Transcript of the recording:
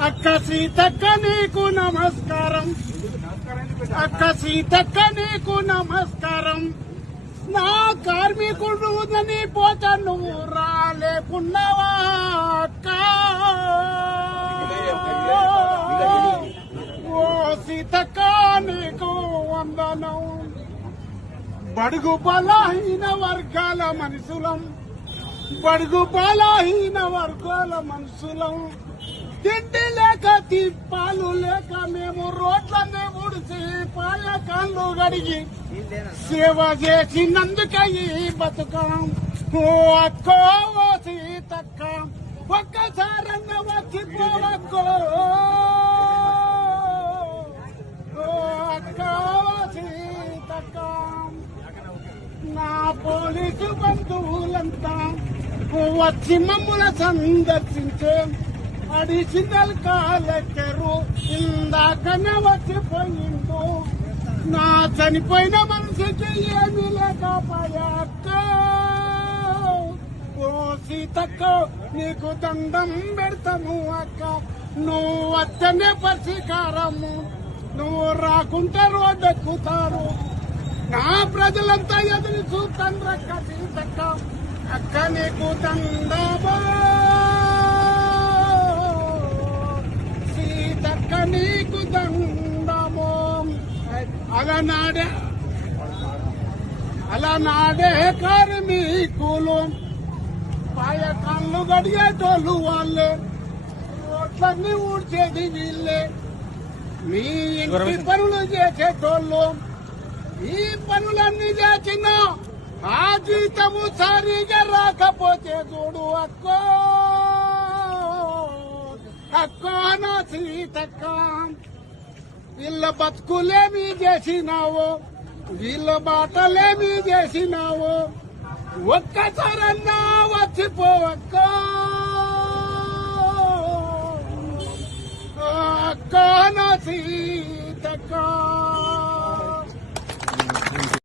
అక్క సీతక్క నీకు నమస్కారం. అక్క సీతక్క నీకు నమస్కారం. నా కార్మికుడు నీ పోత నువ్వు రాలేకున్నావా అక్క? ఓ సీతక్క నీకు వందనం. బడుగు బలహీన వర్గాల మనుషులం. బడుగు బలహీన వర్గాల మనుషులం. తిండి లేక తిప్పాలు లేక మేము రోడ్లన్నీ ఊడిచి పాల కాళ్ళు గడిగి సేవ చేసినందుకే ఈ బతుకం. ఓ అక్కో సీతక్క ఒక్కసారన్న వచ్చి పోవక్కో. సీతక్క నా పోలీసు బంధువులంతా వచ్చి మమ్ముల సందర్శించే అడిషనల్ కాలెక్కరు ఇందాకనే వచ్చిపోయిండు నా చనిపోయిన మనిషికి ఏమీ లేకపోయాక. ఓ సీతక్క నీకు దండం పెడతాను అక్క. నువ్వు వద్దనే పరిష్కారము. నువ్వు రాకుంటే రోడ్డెక్కుతారు. నా ప్రజలంతా ఎదురు చూస్తాను అక్క సీతక్క. అక్క నీకు దండబా అలనాడే అలనాడే కార్మికులు పాయ కళ్ళు గడిగేటోళ్ళు వాళ్ళే. రోడ్లన్నీ ఊడ్చేది వీళ్ళే. మీ ఇంటి పనులు చేసేటోళ్ళు ఈ పనులన్నీ చేసిన ఆ జీతము సరిగా రాకపోతే చూడు అక్కో. అక్కో నా సీతక్క. వీళ్ళ బతుకులేమి చేసినావో? వీళ్ళ బాటలేమి చేసినావో? ఒక్కసారన్నా వచ్చిపోవక్క. అక్క నా